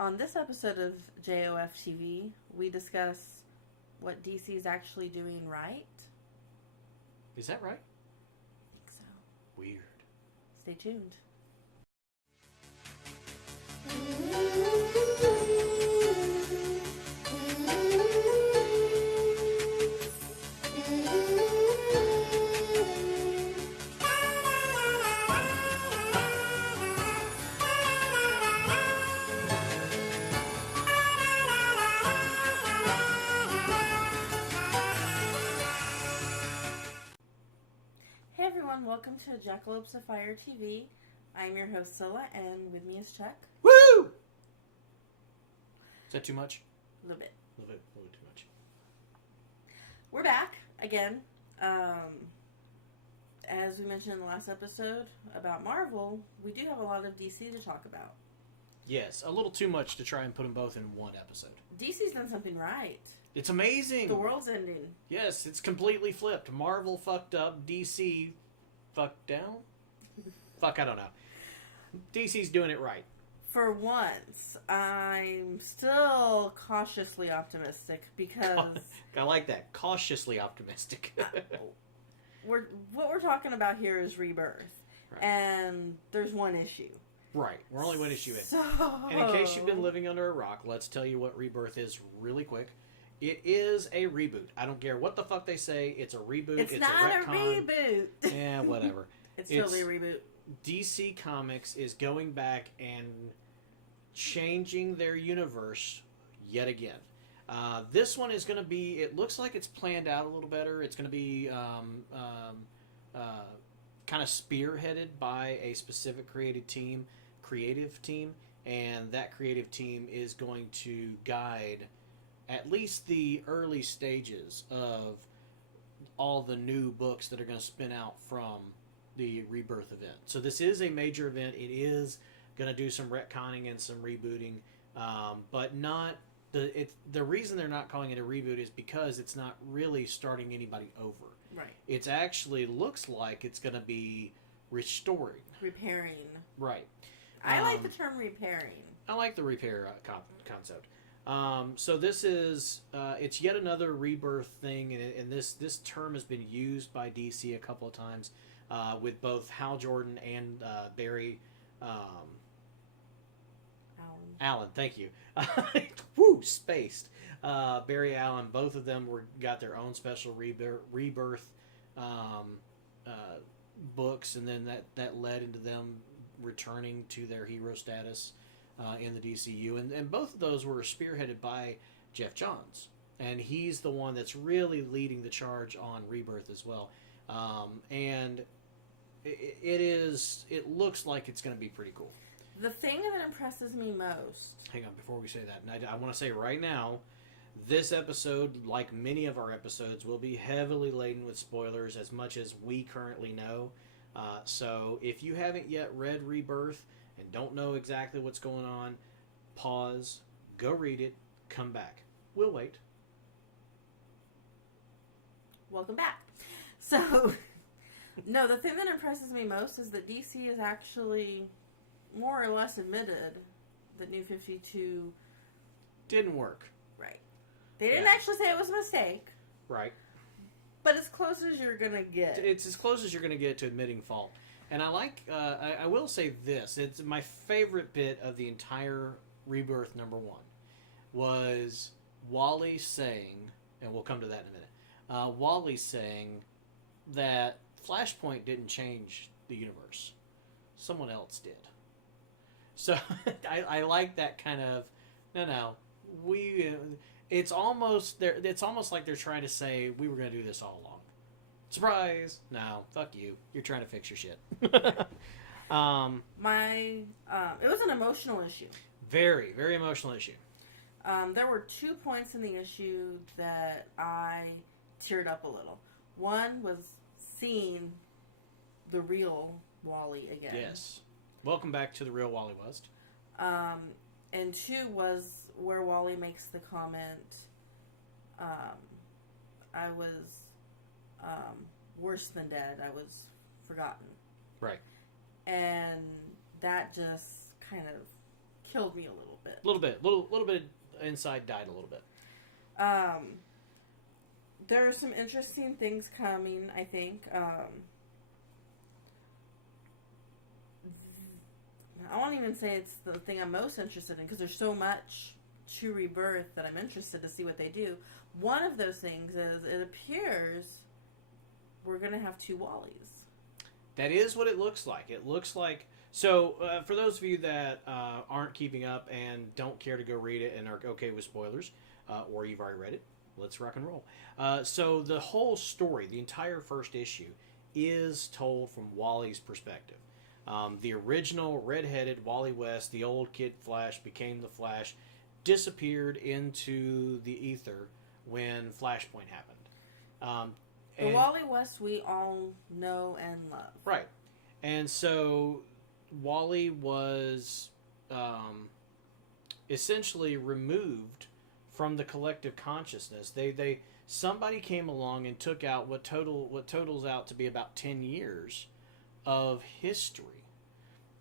On this episode of JOF TV, we discuss what DC is actually doing right. Is that right? I think so. Weird. Stay tuned. Hey everyone, welcome to Jackalopes of Fire TV. I'm your host Cilla, and with me is Chuck. Woo! Is that too much? A little bit. A little bit too much. We're back again. As we mentioned in the last episode about Marvel, we do have a lot of DC to talk about. Yes, a little too much to try and put them both in one episode. DC's done something right. It's amazing. The world's ending. Yes, it's completely flipped. Marvel fucked up. DC fucked down? Fuck, I don't know. DC's doing it right. For once, I'm still cautiously optimistic because... I like that. Cautiously optimistic. what we're talking about here is Rebirth. Right. And there's one issue. Right. We're only one issue in. So... And in case you've been living under a rock, let's tell you what Rebirth is really quick. It is a reboot. I don't care what the fuck they say. It's a reboot. It's not a retcon. reboot. Yeah, whatever. It's totally a reboot. DC Comics is going back and changing their universe yet again. This one is going to be, it looks like it's planned out a little better. It's going to be kind of spearheaded by a specific creative team, and that creative team is going to guide at least the early stages of all the new books that are going to spin out from the Rebirth event. So this is a major event. It is going to do some retconning and some rebooting, but not the reason they're not calling it a reboot is because it's not really starting anybody over. Right. It's actually looks like it's going to be restoring, repairing. Right. I like the term repairing. I like the repair concept. So this is it's yet another Rebirth thing, and this term has been used by DC a couple of times with both Hal Jordan and Barry Allen. Thank you. Woo, spaced. Barry Allen. Both of them got their own special Rebirth books, and then that led into them returning to their hero status in the DCU, and both of those were spearheaded by Jeff Johns, and he's the one that's really leading the charge on Rebirth as well. And it looks like it's going to be pretty cool. The thing that impresses me most... Hang on, before we say that, and I want to say right now, this episode, like many of our episodes, will be heavily laden with spoilers, as much as we currently know. So if you haven't yet read Rebirth and don't know exactly what's going on, pause, go read it, come back. We'll wait. Welcome back. So, no, the thing that impresses me most is that DC has actually more or less admitted that New 52 didn't work. Right. They didn't actually say it was a mistake. Right. But as close as you're going to get. It's as close as you're going to get to admitting fault. And I like, I will say this, it's my favorite bit of the entire Rebirth #1 was Wally saying, and we'll come to that in a minute, Wally saying that Flashpoint didn't change the universe. Someone else did. So I like that kind of, it's almost like they're trying to say we were going to do this all along. Surprise! No, fuck you. You're trying to fix your shit. It was an emotional issue. Very, very emotional issue. There were 2 points in the issue that I teared up a little. One was seeing the real Wally again. Yes. Welcome back to the real Wally West. And 2 was where Wally makes the comment, I was worse than dead. I was forgotten. Right. And that just kind of killed me a little bit. Little bit inside died a little bit. There are some interesting things coming, I think. I won't even say it's the thing I'm most interested in, because there's so much to Rebirth that I'm interested to see what they do. One of those things is, it appears we're going to have 2 Wallies. That is what it looks like. It looks like... So, for those of you that aren't keeping up and don't care to go read it and are okay with spoilers, or you've already read it, let's rock and roll. So, the whole story, the entire first issue, is told from Wally's perspective. The original redheaded Wally West, the old Kid Flash, became the Flash, disappeared into the ether when Flashpoint happened. The Wally West we all know and love. Right. And so Wally was essentially removed from the collective consciousness. Somebody came along and took out what totals out to be about 10 years of history.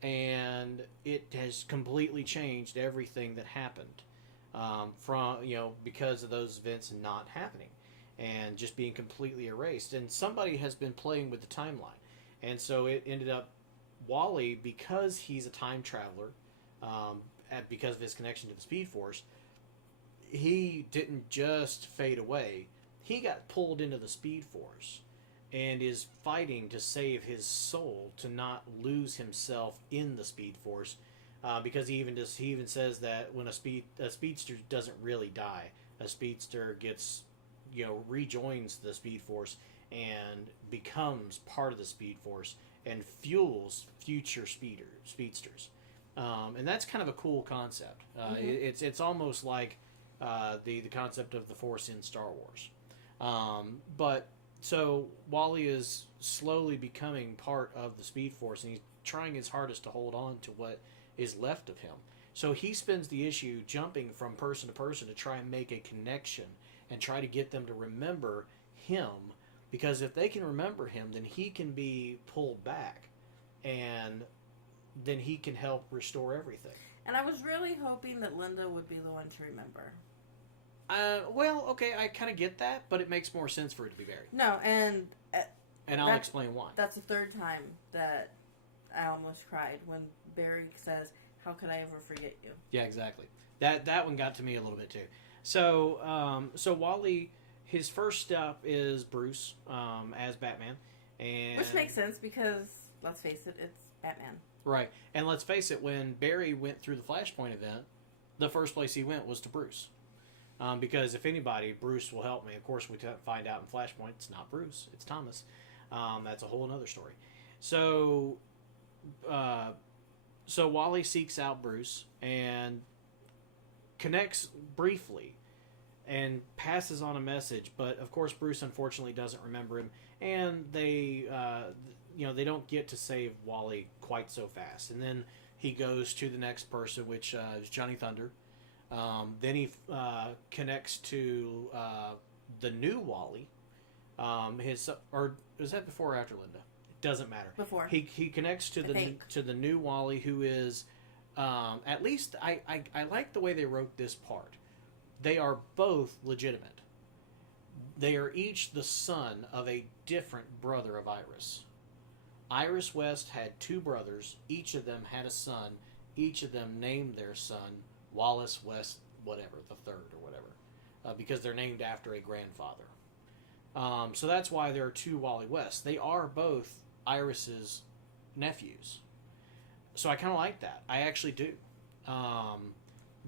And it has completely changed everything that happened because of those events not happening and just being completely erased. And somebody has been playing with the timeline. And so it ended up Wally, because he's a time traveler, because of his connection to the Speed Force, he didn't just fade away. He got pulled into the Speed Force and is fighting to save his soul, to not lose himself in the Speed Force, because he even says that when a speedster doesn't really die, a speedster gets rejoins the Speed Force and becomes part of the Speed Force and fuels future speedsters, and that's kind of a cool concept. It's almost like the concept of the Force in Star Wars, but. So Wally is slowly becoming part of the Speed Force, and he's trying his hardest to hold on to what is left of him. So he spends the issue jumping from person to person to try and make a connection and try to get them to remember him, because if they can remember him, then he can be pulled back, and then he can help restore everything. And I was really hoping that Linda would be the one to remember. Well, okay, I kind of get that, but it makes more sense for it to be Barry. No, and I'll explain why. That's the 3rd time that I almost cried when Barry says, "How could I ever forget you?" Yeah, exactly. That one got to me a little bit too. So Wally, his first step is Bruce as Batman, and which makes sense because let's face it, it's Batman. Right, and let's face it, when Barry went through the Flashpoint event, the first place he went was to Bruce. Because if anybody, Bruce will help me. Of course, we find out in Flashpoint it's not Bruce, it's Thomas. That's a whole other story. So Wally seeks out Bruce and connects briefly and passes on a message. But of course, Bruce unfortunately doesn't remember him, and they don't get to save Wally quite so fast. And then he goes to the next person, which is Johnny Thunder. Then he connects to the new Wally. Or was that before or after Linda? It doesn't matter. Before. He connects to the new Wally, who is at least I like the way they wrote this part. They are both legitimate. They are each the son of a different brother of Iris. Iris West had 2 brothers. Each of them had a son. Each of them named their son Wallace West, whatever, the 3rd or whatever, because they're named after a grandfather. So that's why there are 2 Wally Wests. They are both Iris's nephews. So I kind of like that. I actually do.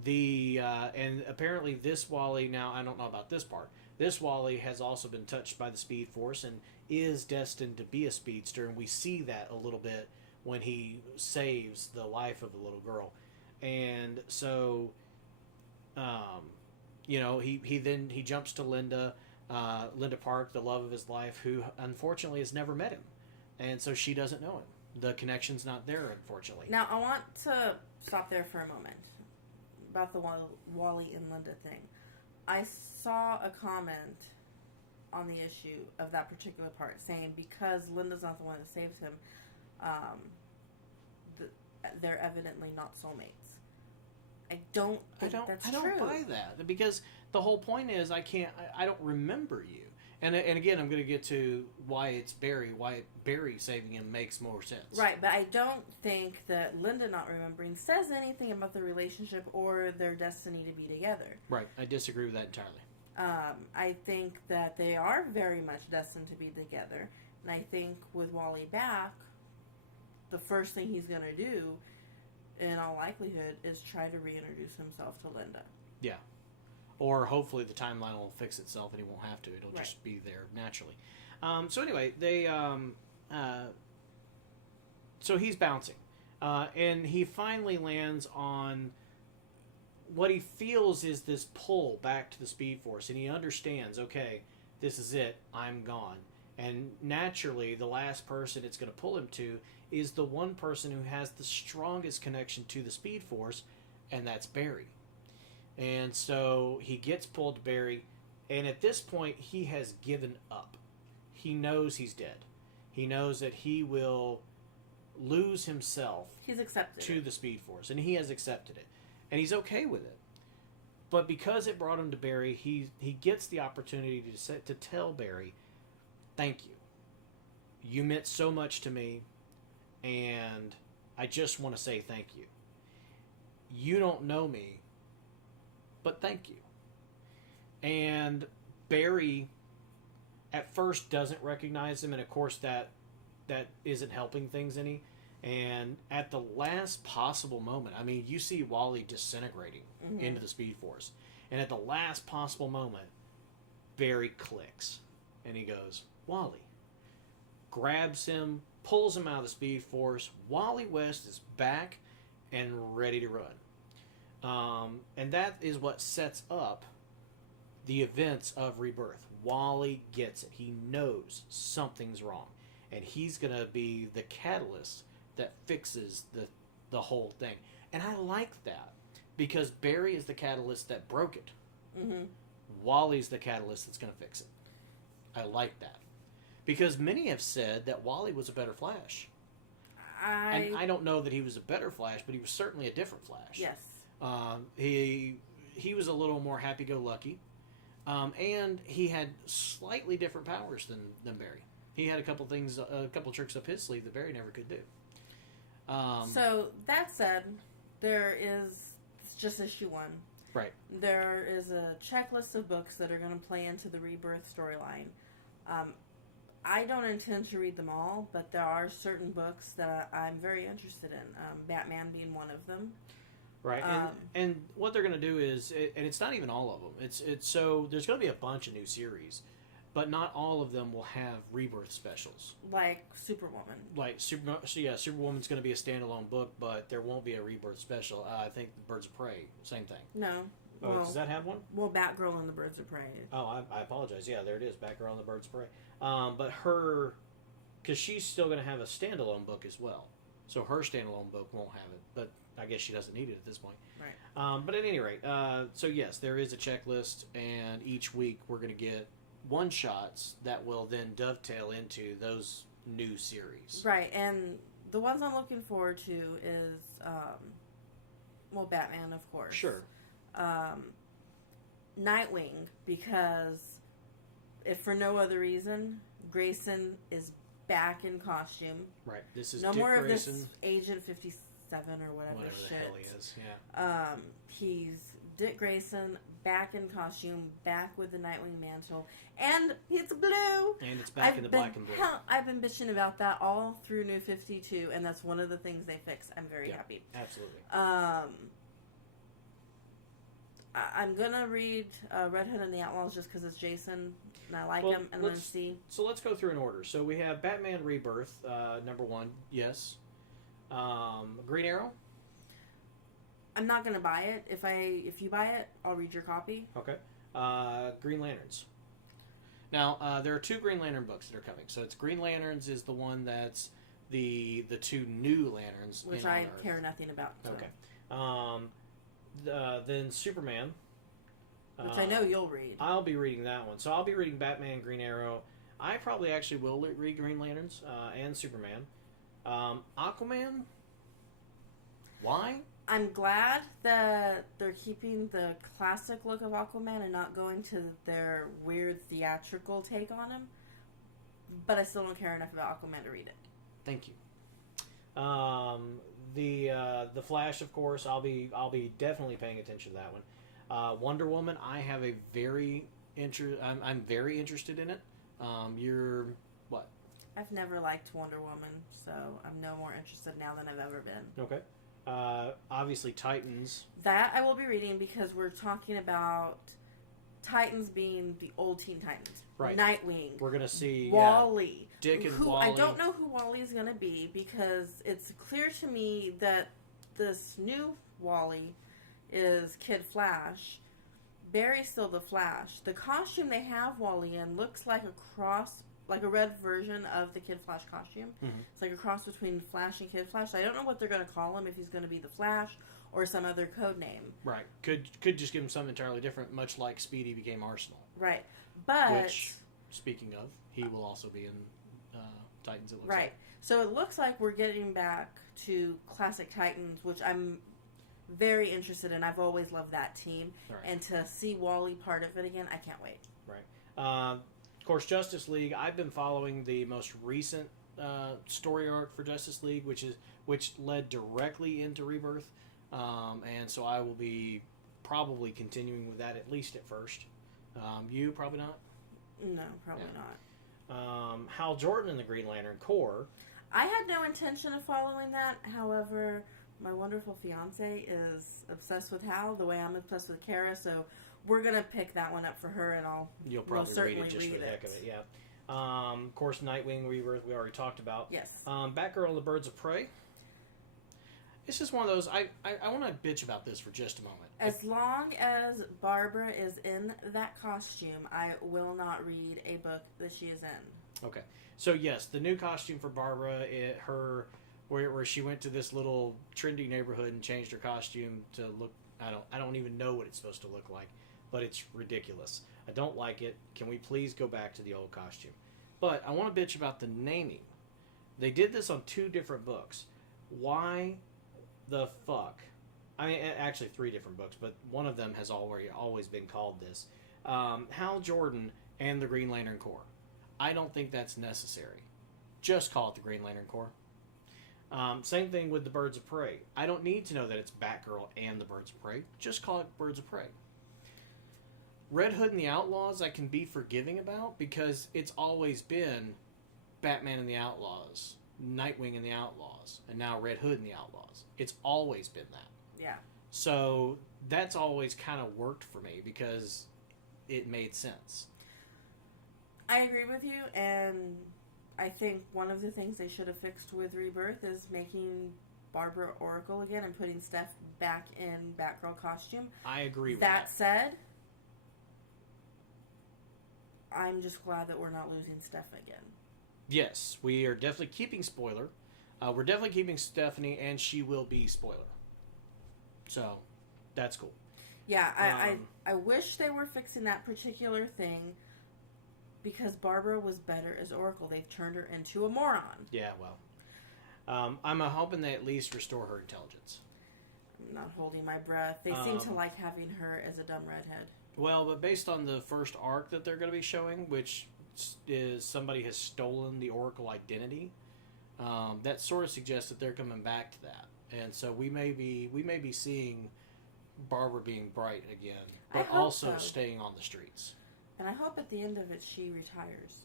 And apparently this Wally, now I don't know about this part, this Wally has also been touched by the Speed Force and is destined to be a speedster, and we see that a little bit when he saves the life of a little girl. And so, he jumps to Linda Park, the love of his life, who unfortunately has never met him, and so she doesn't know him. The connection's not there, unfortunately. Now, I want to stop there for a moment about the Wally and Linda thing. I saw a comment on the issue of that particular part saying because Linda's not the one that saves him, they're evidently not soulmates. I don't think that's true. I don't buy that, because the whole point is I don't remember you. And again, I'm going to get to why Barry saving him makes more sense. Right, but I don't think that Linda not remembering says anything about the relationship or their destiny to be together. Right, I disagree with that entirely. I think that they are very much destined to be together. And I think with Wally back, the first thing he's going to do, in all likelihood, is try to reintroduce himself to Linda. Yeah. Or hopefully the timeline will fix itself and he won't have to. It'll right. just be there naturally. So anyway, so he's bouncing. And he finally lands on what he feels is this pull back to the Speed Force. And he understands, okay, this is it. I'm gone. And naturally, the last person it's going to pull him to is the one person who has the strongest connection to the Speed Force, and that's Barry. And so he gets pulled to Barry, and at this point, he has given up. He knows he's dead. He knows that he will lose himself to the Speed Force, and he has accepted it. And he's okay with it. But because it brought him to Barry, he gets the opportunity to tell Barry, thank you. You meant so much to me, and I just want to say thank you. You don't know me, but thank you. And Barry at first doesn't recognize him, and of course that isn't helping things any. And at the last possible moment, I mean, you see Wally disintegrating into the Speed Force. And at the last possible moment, Barry clicks. And he goes, Wally. Grabs him, pulls him out of the Speed Force. Wally West is back and ready to run. And that is what sets up the events of Rebirth. Wally gets it. He knows something's wrong. And he's going to be the catalyst that fixes the whole thing. And I like that, because Barry is the catalyst that broke it. Mm-hmm. Wally's the catalyst that's going to fix it. I like that. Because many have said that Wally was a better Flash. And I don't know that he was a better Flash, but he was certainly a different Flash. Yes. He was a little more happy-go-lucky. And he had slightly different powers than Barry. He had a couple tricks up his sleeve that Barry never could do. So, that said, it's just issue 1. Right. There is a checklist of books that are going to play into the Rebirth storyline. I don't intend to read them all, but there are certain books that I'm very interested in. Batman being one of them. Right, and what they're going to do is, and it's not even all of them. It's so there's going to be a bunch of new series, but not all of them will have Rebirth specials. Like Superwoman. Superwoman's going to be a standalone book, but there won't be a Rebirth special. I think Birds of Prey, same thing. No. Oh, does that have one? Well, Batgirl and the Birds of Prey. Oh, I apologize. Yeah, there it is, Batgirl and the Birds of Prey. But because she's still going to have a standalone book as well, so her standalone book won't have it. But I guess she doesn't need it at this point. Right. But at any rate, so yes, there is a checklist, and each week we're going to get one-shots that will then dovetail into those new series. Right, and the ones I'm looking forward to is, Batman, of course. Sure. Nightwing, because if for no other reason, Grayson is back in costume. Right, this is no Dick more Grayson. of this Agent 57 or whatever the shit. hell he is, yeah. He's Dick Grayson, back in costume, back with the Nightwing mantle, and it's blue. And it's back in the black and blue. I've been bitching about that all through New 52, and that's one of the things they fixed. I'm very happy. Absolutely. I'm gonna read Red Hood and the Outlaws just because it's Jason and I like him, and then see. So let's go through in order. So we have Batman Rebirth, number 1. Yes. Green Arrow. I'm not gonna buy it. If you buy it, I'll read your copy. Okay. Green Lanterns. Now there are 2 Green Lantern books that are coming. So it's Green Lanterns is the one that's the 2 new lanterns, which I care nothing about. So. Okay. Then Superman, which I know you'll read. I'll be reading that one. So I'll be reading Batman, Green Arrow. I probably actually will read Green Lanterns and Superman. Aquaman. Why? I'm glad that they're keeping the classic look of Aquaman and not going to their weird theatrical take on him. But I still don't care enough about Aquaman to read it. Thank you. The Flash, of course, I'll be definitely paying attention to that one. Wonder Woman, I have a I'm very interested in it. You're what? I've never liked Wonder Woman, so I'm no more interested now than I've ever been. Okay. Obviously, Titans. That I will be reading because we're talking about Titans being the old Teen Titans. Right. Nightwing. We're going to see Wally. Dick and who, Wally. I don't know who Wally is going to be because it's clear to me that this new Wally is Kid Flash. Barry's still the Flash. The costume they have Wally in looks like a red version of the Kid Flash costume. Mm-hmm. It's like a cross between Flash and Kid Flash. I don't know what they're going to call him, if he's going to be the Flash or some other code name. Right. Could just give him something entirely different, much like Speedy became Arsenal. Right. But... Which, speaking of, he will also be in Titans, it looks right. like. So it looks like we're getting back to classic Titans, which I'm very interested in. I've always loved that team. Right. And to see Wally part of it again, I can't wait. Right. Of course, Justice League. I've been following the most recent story arc for Justice League, which led directly into Rebirth, and so I will be probably continuing with that at least at first. You probably not. No, probably not. Hal Jordan in the Green Lantern Corps. I had no intention of following that. However, my wonderful fiance is obsessed with Hal the way I'm obsessed with Kara, so we're going to pick that one up for her, and You'll probably read it just for the heck of it, yeah. Of course, Nightwing, Rebirth, we already talked about. Yes. Batgirl and the Birds of Prey. This is one of those, I want to bitch about this for just a moment. As long as Barbara is in that costume, I will not read a book that she is in. Okay. So, yes, the new costume for Barbara, where she went to this little trendy neighborhood and changed her costume to look, I don't even know what it's supposed to look like, but it's ridiculous. I don't like it. Can we please go back to the old costume? But I want to bitch about the naming. They did this on 2 different books. Why the fuck? I mean, actually 3 different books, but one of them has always been called this. Hal Jordan and the Green Lantern Corps. I don't think that's necessary. Just call it the Green Lantern Corps. Same thing with the Birds of Prey. I don't need to know that it's Batgirl and the Birds of Prey. Just call it Birds of Prey. Red Hood and the Outlaws I can be forgiving about because it's always been Batman and the Outlaws, Nightwing and the Outlaws, and now Red Hood and the Outlaws. It's always been that. Yeah. So that's always kind of worked for me because it made sense. I agree with you, and I think one of the things they should have fixed with Rebirth is making Barbara Oracle again and putting Steph back in Batgirl costume. I agree with that. That said, I'm just glad that we're not losing Steph again. Yes, we are definitely keeping spoiler. We're definitely keeping Stephanie, and she will be spoiler. So, that's cool. Yeah, I wish they were fixing that particular thing because Barbara was better as Oracle. They've turned her into a moron. Yeah, well. I'm hoping they at least restore her intelligence. I'm not holding my breath. They seem to like having her as a dumb redhead. Well, but based on the first arc that they're going to be showing, which is somebody has stolen the Oracle identity, that sort of suggests that they're coming back to that. And so we may be seeing Barbara being bright again, but also staying on the streets. And I hope at the end of it she retires.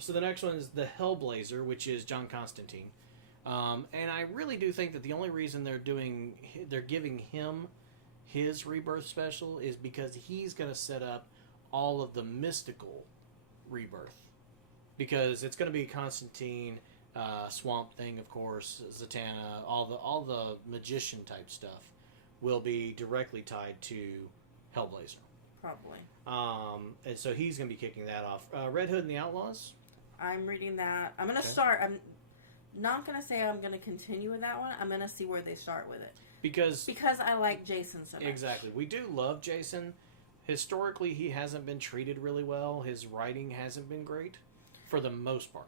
So the next one is the Hellblazer, which is John Constantine. And I really do think that the only reason they're giving him his Rebirth special is because he's going to set up all of the mystical Rebirth. Because it's going to be Constantine, Swamp Thing, of course, Zatanna, all the magician type stuff will be directly tied to Hellblazer. Probably. And so he's going to be kicking that off. Red Hood and the Outlaws? I'm reading that. I'm going to start. I'm not going to say I'm going to continue with that one. I'm going to see where they start with it. Because I like Jason so much. Exactly. We do love Jason. Historically, he hasn't been treated really well. His writing hasn't been great for the most part.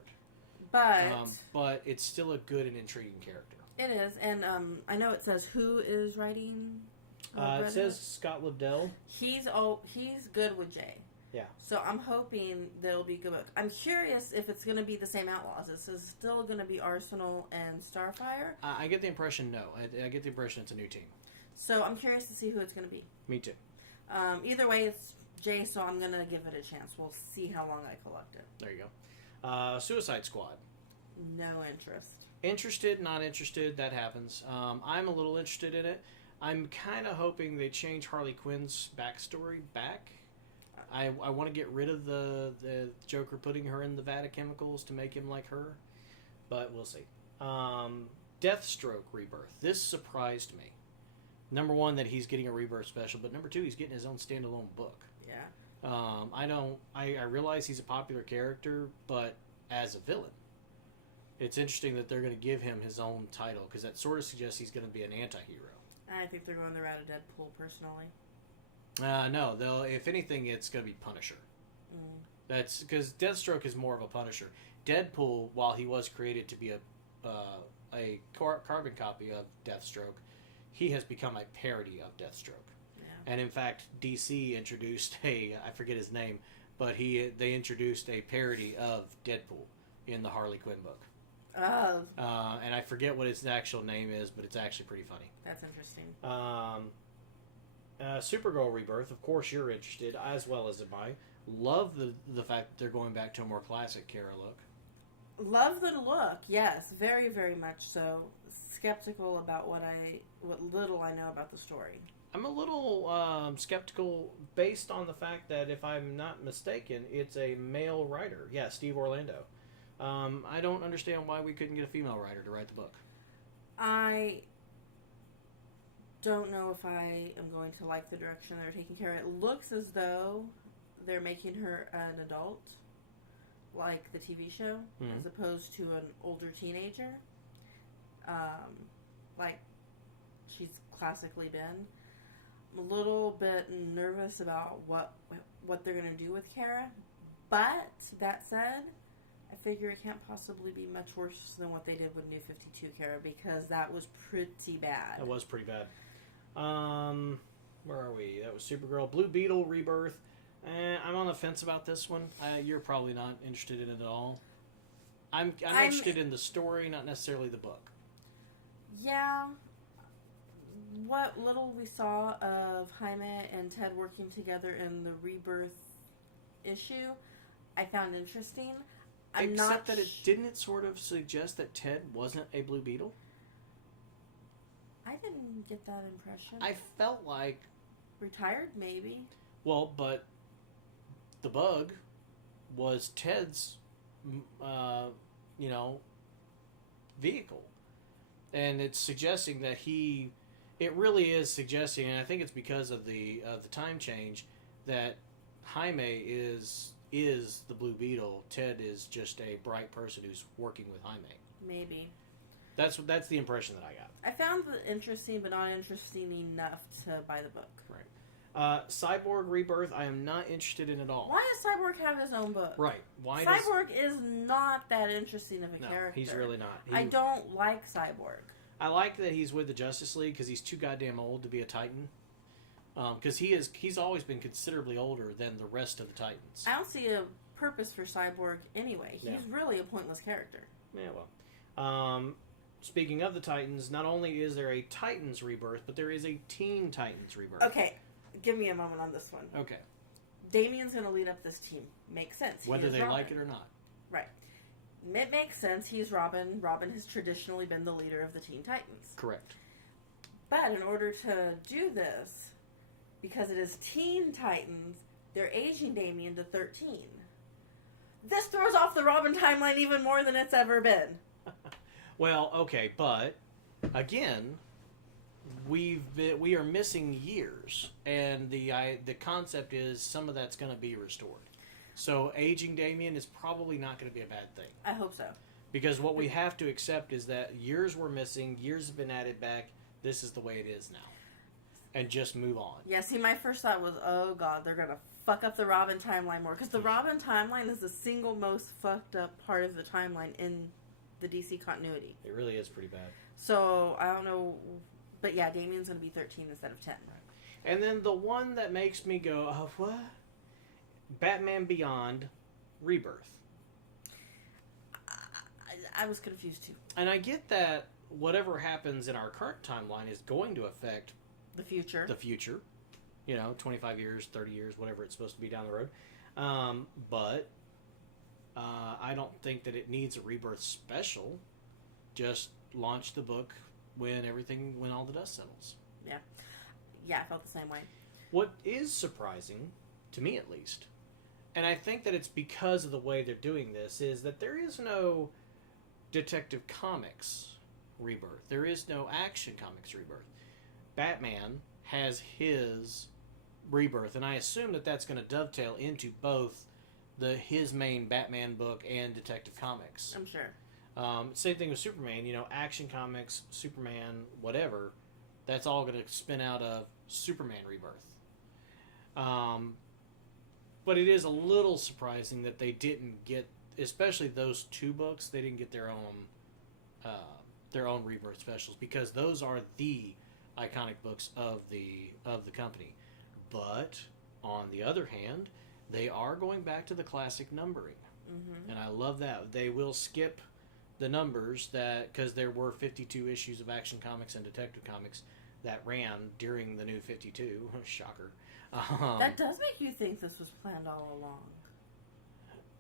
But it's still a good and intriguing character. It is, and I know it says who is writing. It says Scott Lobdell. He's good with Jay. Yeah. So I'm hoping there'll be a good book. I'm curious if it's going to be the same Outlaws. Is it still going to be Arsenal and Starfire? I get the impression no. I get the impression it's a new team. So I'm curious to see who it's going to be. Me too. Either way, it's Jay, so I'm going to give it a chance. We'll see how long I collect it. There you go. Suicide Squad. No interest. Interested, not interested, that happens. I'm a little interested in it. I'm kind of hoping they change Harley Quinn's backstory back. I want to get rid of the Joker putting her in the vat of chemicals to make him like her, but we'll see. Deathstroke Rebirth. This surprised me. Number one, that he's getting a Rebirth special, but number two, he's getting his own standalone book. Yeah. I realize he's a popular character, but as a villain, it's interesting that they're going to give him his own title, because that sort of suggests he's going to be an anti-hero. I think they're going the route of Deadpool, personally. No, they'll. If anything, it's going to be Punisher. That's because Deathstroke is more of a Punisher. Deadpool, while he was created to be a carbon copy of Deathstroke, he has become a parody of Deathstroke. Yeah. And in fact, DC introduced I forget his name, but they introduced a parody of Deadpool in the Harley Quinn book. Oh. And I forget what its actual name is, but it's actually pretty funny. That's interesting. Supergirl Rebirth, of course you're interested, as well as am I. Love the fact that they're going back to a more classic Kara look. Love the look, yes, very, very much so. Skeptical about what little I know about the story. I'm a little skeptical based on the fact that, if I'm not mistaken, it's a male writer. Yeah, Steve Orlando. I don't understand why we couldn't get a female writer to write the book. I don't know if I am going to like the direction they're taking Kara. It looks as though they're making her an adult, like the TV show, as opposed to an older teenager, like she's classically been. I'm a little bit nervous about what they're going to do with Kara, but that said, I figure it can't possibly be much worse than what they did with New 52 Kara, because that was pretty bad. That was pretty bad. Where are we? That was Supergirl. Blue Beetle Rebirth. I'm on the fence about this one. You're probably not interested in it at all. I'm interested in the story, not necessarily the book. Yeah. What little we saw of Jaime and Ted working together in the Rebirth issue, I found interesting. Except that didn't it sort of suggest that Ted wasn't a Blue Beetle? I didn't get that impression. I felt like... Retired, maybe. Well, but the bug was Ted's, vehicle. And it's suggesting that it really is suggesting, and I think it's because of the time change, that Jaime is the Blue Beetle. Ted is just a bright person who's working with Jaime. Maybe. That's the impression that I got. I found it interesting, but not interesting enough to buy the book. Right. Cyborg Rebirth, I am not interested in at all. Why does Cyborg have his own book? Right. Cyborg is not that interesting of a character. No, he's really not. I don't like Cyborg. I like that he's with the Justice League because he's too goddamn old to be a Titan. Because he's always been considerably older than the rest of the Titans. I don't see a purpose for Cyborg anyway. He's really a pointless character. Yeah, well. Speaking of the Titans, not only is there a Titans Rebirth, but there is a Teen Titans Rebirth. Okay, give me a moment on this one. Okay. Damien's going to lead up this team. Makes sense. Whether they like it or not. Right. It makes sense. He's Robin. Robin has traditionally been the leader of the Teen Titans. Correct. But in order to do this, because it is Teen Titans, they're aging Damien to 13. This throws off the Robin timeline even more than it's ever been. Well, okay, but again, we are missing years, and the concept is some of that's going to be restored. So aging Damien is probably not going to be a bad thing. I hope so. Because what we have to accept is that years were missing, years have been added back. This is the way it is now, and just move on. Yeah. See, my first thought was, oh god, they're going to fuck up the Robin timeline more, because the Robin timeline is the single most fucked up part of the timeline in the DC continuity. It really is pretty bad. So I don't know, but yeah, Damien's going to be 13 instead of 10. Right. And then the one that makes me go, oh, what? Batman Beyond Rebirth. I was confused too. And I get that whatever happens in our current timeline is going to affect the future. 25 years, 30 years, whatever it's supposed to be down the road. But I don't think that it needs a Rebirth special. Just launch the book when all the dust settles. Yeah. Yeah, I felt the same way. What is surprising, to me at least, and I think that it's because of the way they're doing this, is that there is no Detective Comics Rebirth. There is no Action Comics Rebirth. Batman has his Rebirth, and I assume that that's going to dovetail into both his main Batman book and Detective Comics. I'm sure. Same thing with Superman. Action Comics, Superman, whatever. That's all going to spin out of Superman Rebirth. But it is a little surprising that they didn't get, especially those two books, they didn't get their own Rebirth specials, because those are the iconic books of the company. But on the other hand, they are going back to the classic numbering, and I love that. They will skip the numbers because there were 52 issues of Action Comics and Detective Comics that ran during the new 52. Shocker. That does make you think this was planned all along.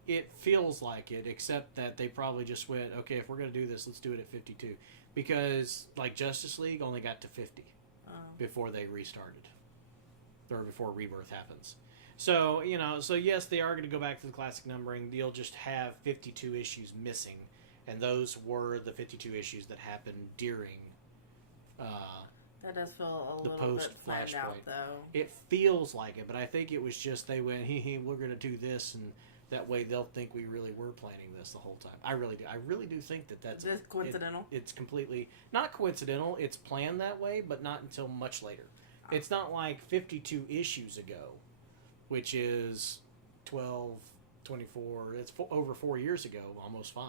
It feels like it, except that they probably just went, okay, if we're going to do this, let's do it at 52. Because, like, Justice League only got to 50 before they restarted. Or before Rebirth happens. So, yes, they are going to go back to the classic numbering. You'll just have 52 issues missing. And those were the 52 issues that happened during that does feel a the little bit planned post-Flashpoint. out, though. It feels like it, but I think it was just they went, we're going to do this, and that way they'll think we really were planning this the whole time. I really do. I really do think that's... Is it coincidental? It's completely... Not coincidental. It's planned that way, but not until much later. Oh. It's not like 52 issues ago, which is 12, 24... It's over 4 years ago, almost 5.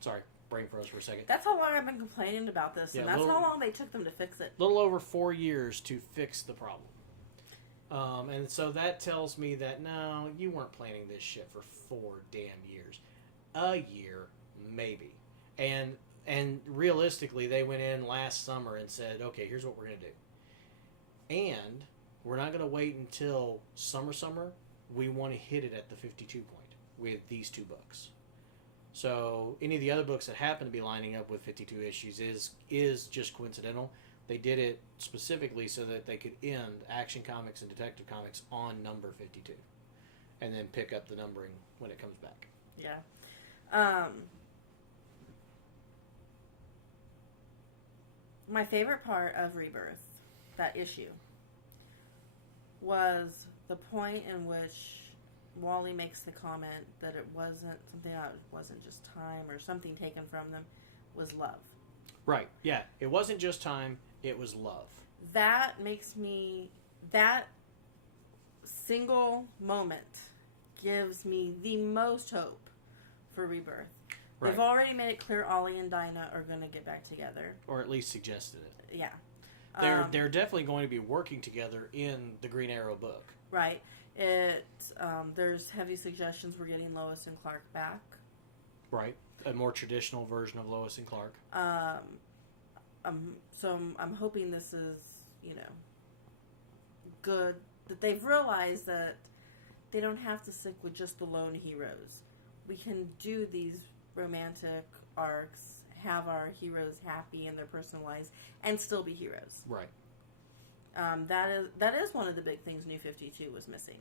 Sorry, brain froze for a second. That's how long I've been complaining about this, and that's how long they took them to fix it. A little over 4 years to fix the problem. And so that tells me that, no, you weren't planning this shit for 4 damn years. A year, maybe. And realistically, they went in last summer and said, okay, here's what we're going to do. And we're not going to wait until summer. We want to hit it at the 52 point with these 2 books. So any of the other books that happen to be lining up with 52 issues is just coincidental. They did it specifically so that they could end Action Comics and Detective Comics on number 52. And then pick up the numbering when it comes back. Yeah. My favorite part of Rebirth, that issue, was the point in which Wally makes the comment that it wasn't something that wasn't just time or something taken from them, was love. Right, yeah. It wasn't just time, it was love. That makes me... That single moment gives me the most hope for Rebirth. Right. They've already made it clear Ollie and Dinah are going to get back together. Or at least suggested it. Yeah. They're definitely going to be working together in the Green Arrow book. Right. There's heavy suggestions we're getting Lois and Clark back. Right. A more traditional version of Lois and Clark. So I'm hoping this is, good. That they've realized that they don't have to stick with just the lone heroes. We can do these romantic arcs, have our heroes happy in their personal lives, and still be heroes. Right. That is one of the big things New 52 was missing.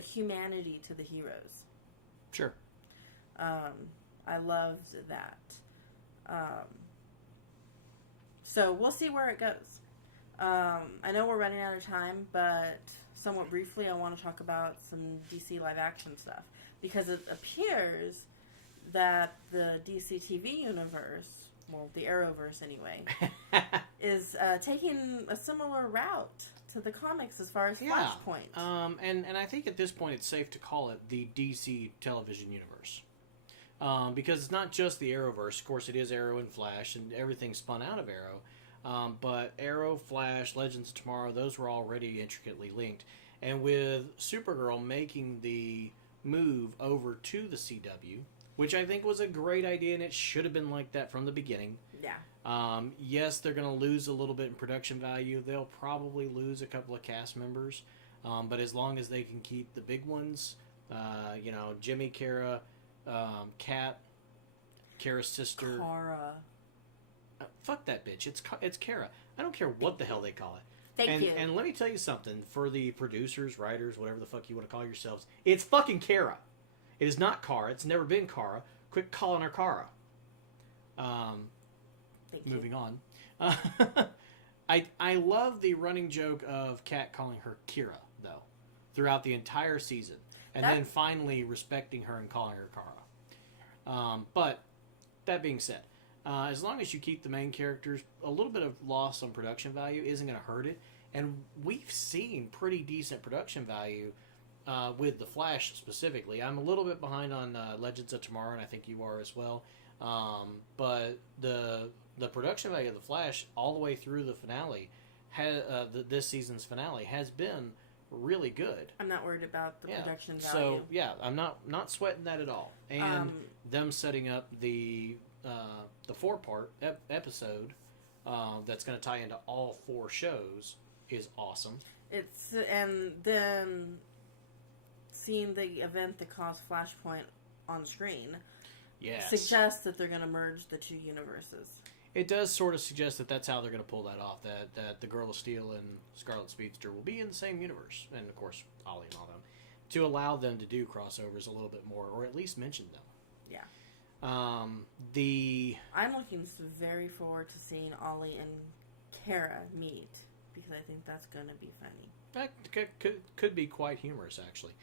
Humanity to the heroes. Sure. I loved that. So we'll see where it goes. I know we're running out of time, but somewhat briefly I want to talk about some DC live action stuff. Because it appears that the DC TV universe, well, the Arrowverse anyway, is taking a similar route to the comics as far as Flashpoint. And I think at this point it's safe to call it the DC television universe. because it's not just the Arrowverse. Of course, it is Arrow and Flash, and everything spun out of Arrow. But Arrow, Flash, Legends of Tomorrow, those were already intricately linked. And with Supergirl making the move over to the CW, which I think was a great idea, and it should have been like that from the beginning. Yeah. Yes, they're going to lose a little bit in production value. They'll probably lose a couple of cast members. But as long as they can keep the big ones, Jimmy, Kara, Kat, Kara's sister. Kara. Fuck that bitch. It's Kara. I don't care what the hell they call it. Thank you. And let me tell you something. For the producers, writers, whatever the fuck you want to call yourselves, it's fucking Kara. It is not Kara. It's never been Kara. Quit calling her Kara. Moving on. I love the running joke of Kat calling her Kira, though, throughout the entire season. And then finally respecting her and calling her Kara. But, that being said, as long as you keep the main characters, a little bit of loss on production value isn't going to hurt it. And we've seen pretty decent production value with The Flash specifically. I'm a little bit behind on Legends of Tomorrow, and I think you are as well. But the production value of The Flash all the way through the finale, this season's finale, has been really good. I'm not worried about the production value. So, yeah, I'm not sweating that at all. And them setting up the 4-part episode that's going to tie into all 4 shows is awesome. And then seeing the event that caused Flashpoint on screen suggests that they're going to merge the 2 universes. It does sort of suggest that that's how they're going to pull that off, that the Girl of Steel and Scarlet Speedster will be in the same universe, and of course Ollie and all them, to allow them to do crossovers a little bit more, or at least mention them. Yeah. I'm looking very forward to seeing Ollie and Kara meet, because I think that's going to be funny. That could be quite humorous, actually.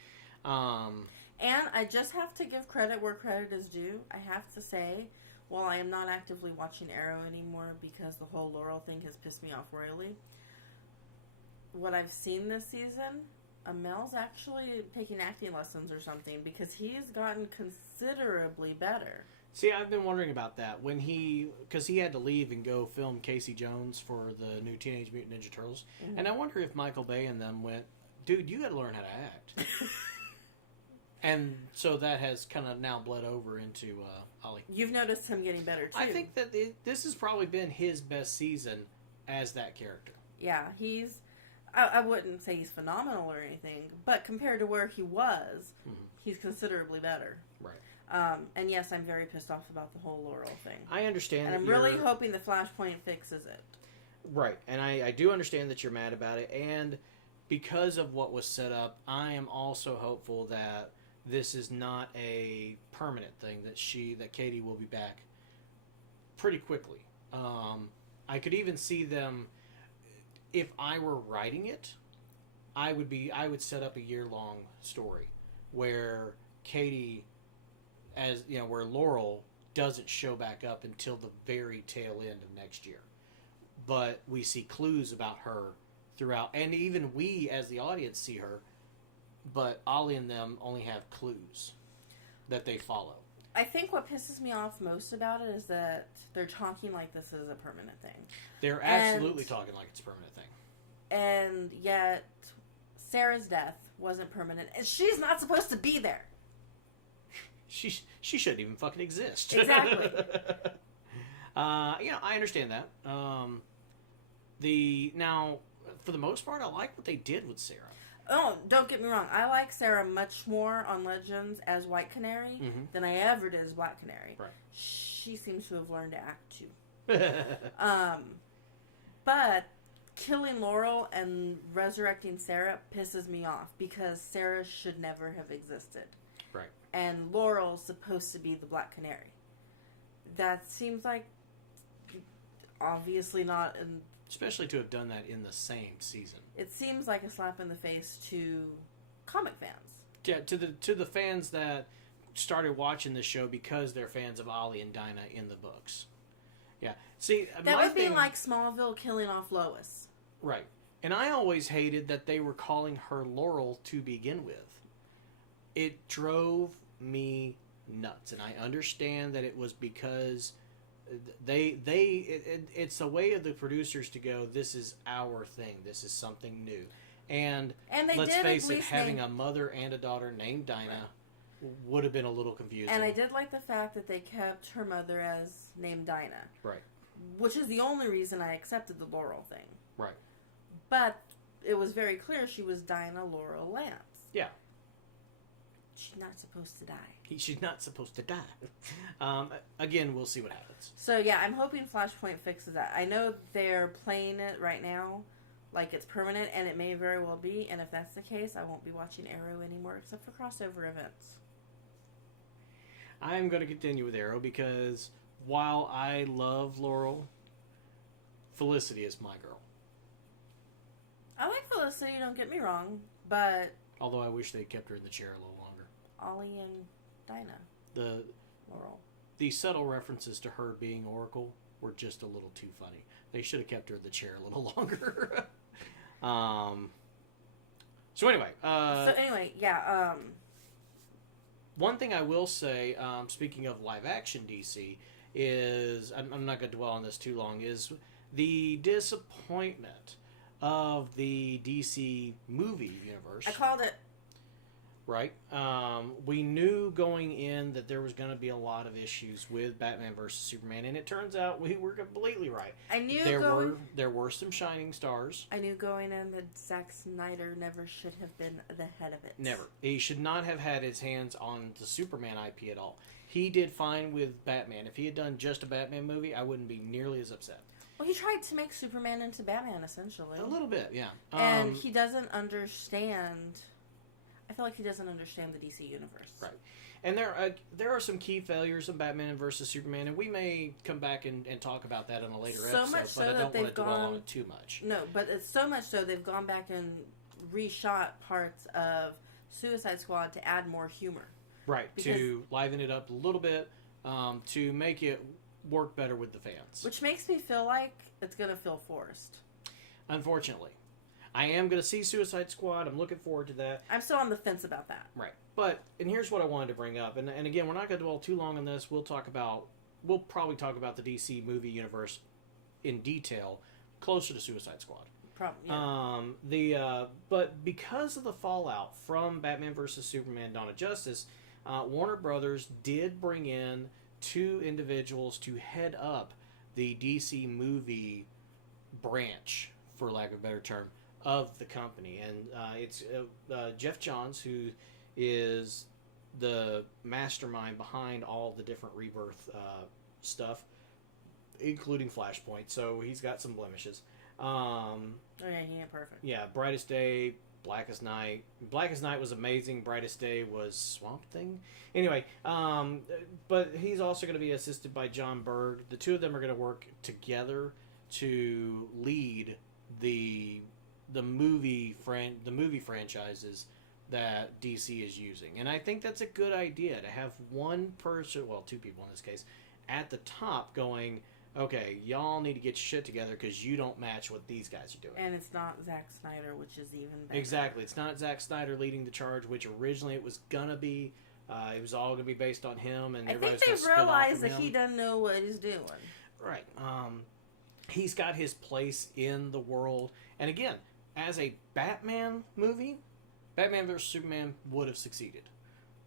And I just have to give credit where credit is due. I have to say, while I am not actively watching Arrow anymore because the whole Laurel thing has pissed me off royally, what I've seen this season, Amel's actually taking acting lessons or something, because he's gotten considerably better. See, I've been wondering about that. Because he had to leave and go film Casey Jones for the new Teenage Mutant Ninja Turtles. Mm-hmm. And I wonder if Michael Bay and them went, dude, you gotta learn how to act. And so that has kind of now bled over into Ollie. You've noticed him getting better, too. I think that this has probably been his best season as that character. Yeah, I wouldn't say he's phenomenal or anything, but compared to where he was, he's considerably better. Right. And yes, I'm very pissed off about the whole Laurel thing. I understand. And I'm really hoping the Flashpoint fixes it. Right. And I do understand that you're mad about it. And because of what was set up, I am also hopeful that this is not a permanent thing, that Katie will be back pretty quickly. I could even see them, if I were writing it, I would set up a year-long story where Katie, where Laurel doesn't show back up until the very tail end of next year. But we see clues about her throughout, and even we as the audience see her, but Ollie and them only have clues that they follow. I think what pisses me off most about it is that they're talking like this is a permanent thing. They're absolutely talking like it's a permanent thing. And yet, Sarah's death wasn't permanent, and she's not supposed to be there. She shouldn't even fucking exist. Exactly. I understand that. Now, for the most part, I like what they did with Sarah. Oh, don't get me wrong. I like Sarah much more on Legends as White Canary than I ever did as Black Canary. Right. She seems to have learned to act too. But killing Laurel and resurrecting Sarah pisses me off, because Sarah should never have existed. Right. And Laurel's supposed to be the Black Canary. That seems like obviously not in... Especially to have done that in the same season. It seems like a slap in the face to comic fans. Yeah, to the fans that started watching the show because they're fans of Ollie and Dinah in the books. Yeah. See, that would be like Smallville killing off Lois. Right. And I always hated that they were calling her Laurel to begin with. It drove me nuts. And I understand that it was because it's a way of the producers to go, this is our thing. This is something new. And let's face it, having a mother and a daughter named Dinah would have been a little confusing. And I did like the fact that they kept her mother as named Dinah. Right. Which is the only reason I accepted the Laurel thing. Right. But it was very clear she was Dinah Laurel Lance. Yeah. She's not supposed to die. She's not supposed to die. Again, we'll see what happens. So, yeah, I'm hoping Flashpoint fixes that. I know they're playing it right now like it's permanent, and it may very well be. And if that's the case, I won't be watching Arrow anymore except for crossover events. I'm going to continue with Arrow because while I love Laurel, Felicity is my girl. I like Felicity, don't get me wrong, but... Although I wish they kept her in the chair a little longer. Ollie and Dinah. Laurel. The subtle references to her being Oracle were just a little too funny. They should have kept her in the chair a little longer. So anyway, yeah. One thing I will say, speaking of live action DC, is I'm not going to dwell on this too long. Is the disappointment of the DC movie universe? I called it. Right. We knew going in that there was going to be a lot of issues with Batman vs Superman, and it turns out we were completely right. I knew there were some shining stars. I knew going in that Zack Snyder never should have been the head of it. Never. He should not have had his hands on the Superman IP at all. He did fine with Batman. If he had done just a Batman movie, I wouldn't be nearly as upset. Well, he tried to make Superman into Batman, essentially. A little bit, yeah. And he doesn't understand... I feel like he doesn't understand the DC universe. Right. And there are some key failures in Batman vs Superman, and we may come back and talk about that in a later episode, but I don't want to dwell on it too much. No, but it's so much so they've gone back and reshot parts of Suicide Squad to add more humor. Right, to liven it up a little bit, to make it work better with the fans. Which makes me feel like it's going to feel forced. Unfortunately. I am going to see Suicide Squad. I'm looking forward to that. I'm still on the fence about that. Right. And here's what I wanted to bring up. And again, we're not going to dwell too long on this. We'll probably talk about the DC movie universe in detail closer to Suicide Squad. Probably. Yeah. But because of the fallout from Batman vs. Superman Dawn of Justice, Warner Brothers did bring in 2 individuals to head up the DC movie branch, for lack of a better term, of the company. And it's Jeff Johns, who is the mastermind behind all the different Rebirth stuff, including Flashpoint. So he's got some blemishes. Okay, he ain't perfect. Yeah, Brightest Day, Blackest Night. Blackest Night was amazing. Brightest Day was Swamp Thing. Anyway, but he's also going to be assisted by John Berg. The 2 of them are going to work together to lead the movie franchises that DC is using. And I think that's a good idea, to have one person, well, 2 people in this case, at the top going, okay, y'all need to get your shit together because you don't match what these guys are doing. And it's not Zack Snyder, which is even better. Exactly. It's not Zack Snyder leading the charge, which originally it was going to be. It was all going to be based on him. And I think they've realized that he doesn't know what he's doing. Right. He's got his place in the world. And again, as a Batman movie, Batman vs. Superman would have succeeded.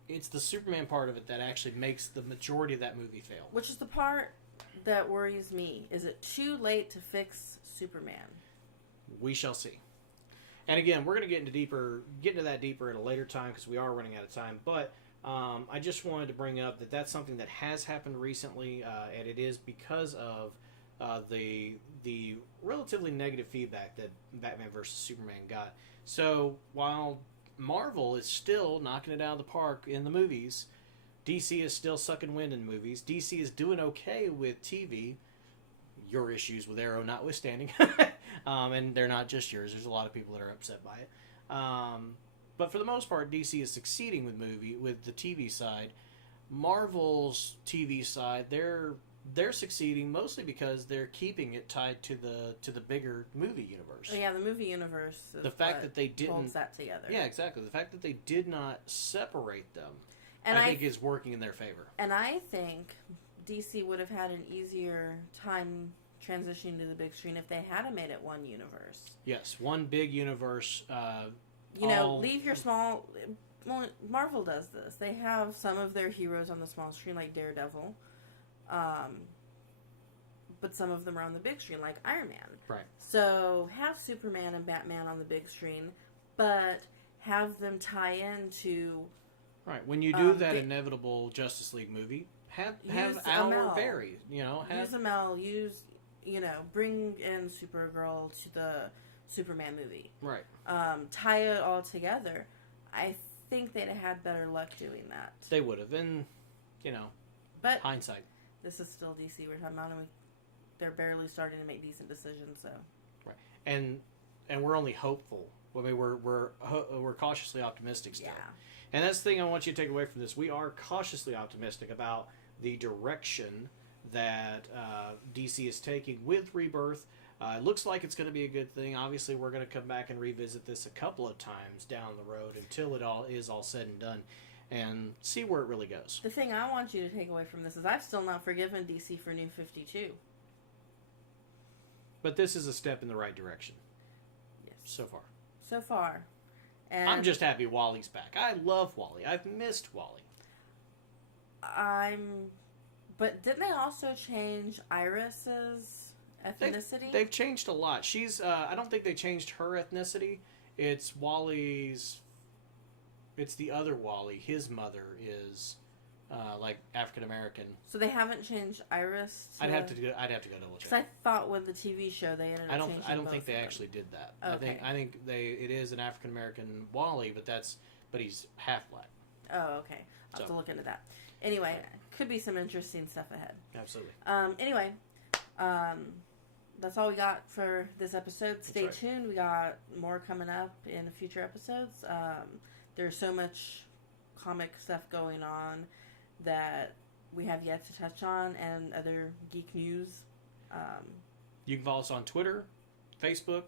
It's the Superman part of it that actually makes the majority of that movie fail. Which is the part that worries me. Is it too late to fix Superman? We shall see. And again, we're going to get into that deeper at a later time because we are running out of time. But I just wanted to bring up that that's something that has happened recently, and it is because of the relatively negative feedback that Batman vs. Superman got. So while Marvel is still knocking it out of the park in the movies, DC is still sucking wind in movies. DC is doing okay with TV, your issues with Arrow notwithstanding. And they're not just yours. There's a lot of people that are upset by it. But for the most part, DC is succeeding with the TV side. Marvel's TV side, they're succeeding mostly because they're keeping it tied to the bigger movie universe. Oh, yeah, the movie universe is the fact that they didn't holds that together. Yeah, exactly. The fact that they did not separate them. And I think is working in their favor. And I think DC would have had an easier time transitioning to the big screen if they had made it one universe. Yes, one big universe. Leave your small... Well, Marvel does this. They have some of their heroes on the small screen, like Daredevil. But some of them are on the big screen, like Iron Man. Right. So have Superman and Batman on the big screen, but have them tie into... Right. When you do that inevitable Justice League movie, have Al vary. Use Amel. Bring in Supergirl to the Superman movie. Right. Tie it all together. I think they'd have had better luck doing that. They would have. And, but hindsight. This is still DC we're talking about, and they're barely starting to make decent decisions, so. Right. And we're only hopeful. I mean, we're cautiously optimistic still. Yeah. And that's the thing I want you to take away from this. We are cautiously optimistic about the direction that DC is taking with Rebirth. It looks like it's going to be a good thing. Obviously, we're going to come back and revisit this a couple of times down the road until it all is all said and done and see where it really goes. The thing I want you to take away from this is I've still not forgiven DC for New 52. But this is a step in the right direction. Yes. So far. So far. And I'm just happy Wally's back. I love Wally. I've missed Wally. But didn't they also change Iris's ethnicity? They've changed a lot. She's, I don't think they changed her ethnicity. It's Wally's, it's the other Wally. His mother is, like, African-American. So they haven't changed Iris? I'd have to go double check. Because I thought with the TV show they ended up changing I don't both think they of them. actually did that. Okay. I think it is an African-American Wally, but he's half black. Oh, okay. I'll have to look into that. Anyway, could be some interesting stuff ahead. Absolutely. Anyway, that's all we got for this episode. Stay tuned. We got more coming up in future episodes. There's so much comic stuff going on that we have yet to touch on, and other geek news. You can follow us on Twitter, Facebook.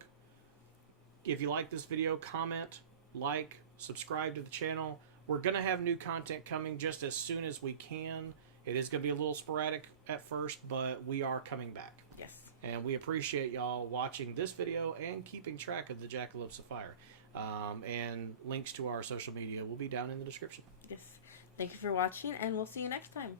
If you like this video, comment, like, subscribe to the channel. We're going to have new content coming just as soon as we can. It is going to be a little sporadic at first, but we are coming back. Yes. And we appreciate y'all watching this video and keeping track of the Jackalopes of Fire. And links to our social media will be down in the description. Yes. Thank you for watching, and we'll see you next time.